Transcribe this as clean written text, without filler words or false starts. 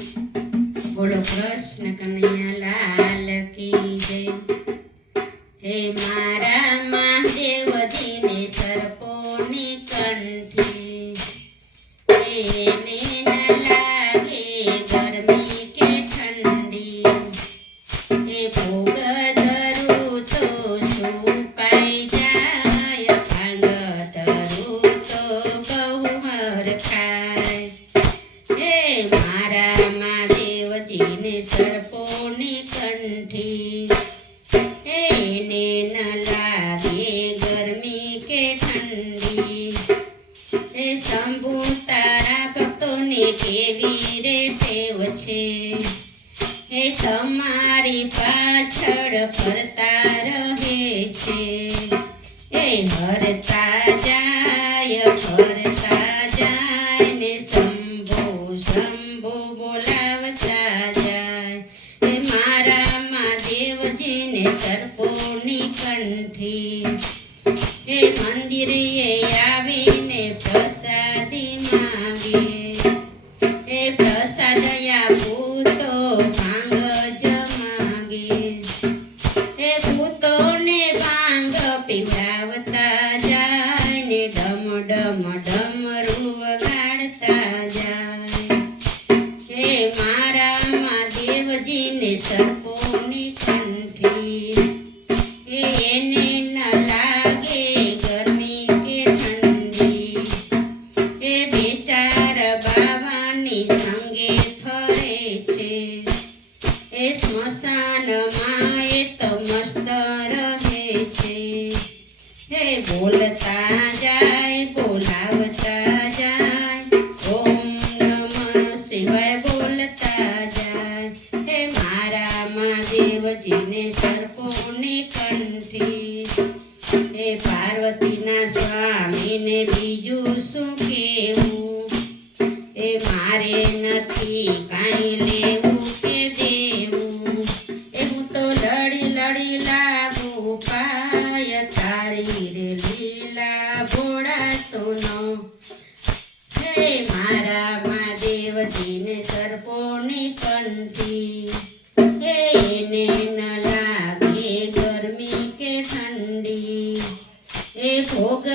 બોલો કૃષ્ણ કનૈયા લાલ કી જય। હે મારા મહાદેવજીને સર્પોની કંઠી, એને ન લાગે ગરમી કે ઠંડી। હે ભોગ ધરું તો સુપાઈ જાય, ભાંગ ધરું તો બહુ મરખાય। હે મારા મહાદેવજીને સર્પોની કંઠી, એને ન લાગે ગરમી કે ઠંડી। એ શંભુ તારા ભક્તોને કેવી રે ટેવ છે, એ તમારી પાછળ ફરતા રહે છે। એ હરતા જાય ને શંભુ શંભુ બોલાવતા જાય। એ મારા મહાદેવજીને સર્પોની કંઠી, એ મંદિરે આવીને પ્રસાદી માંગે। એ પ્રસાદ આપું તો ભાંગ જ માંગે। એ ભૂતોને ભાંગ પીવડાવતા જાય ને ડમ ડમ ડમરું વગાડતા જાય। હે મારા મહાદેવજીને સર્પોની કંઠી, એને ન લાગે ગરમી કે ઠંડી। એ બેચાર બાવાની સંગે ફરે છે, એ સ્મશાનમાં એ તો મસ્ત રહે છે। એ બોલતા જાય બોલાવતા જાય, ઓમ નમઃ શિવાય બોલતા જાય। હે મારા મહાદેવજીને સર્પોની કંઠી, હે પાર્વતીના સ્વામીને બીજું શું કહેવું। એ મારે નથી કાંઈ લેવું કે દેવું, એ હું તો લડી લડી લાગુ પાય, તારી રે લીલા ભોળા તું। હે મારા મહાદેવજીને સર્પોની કંઠી, એને ન લાગે ગરમી કે ઠંડી। એ ભોગ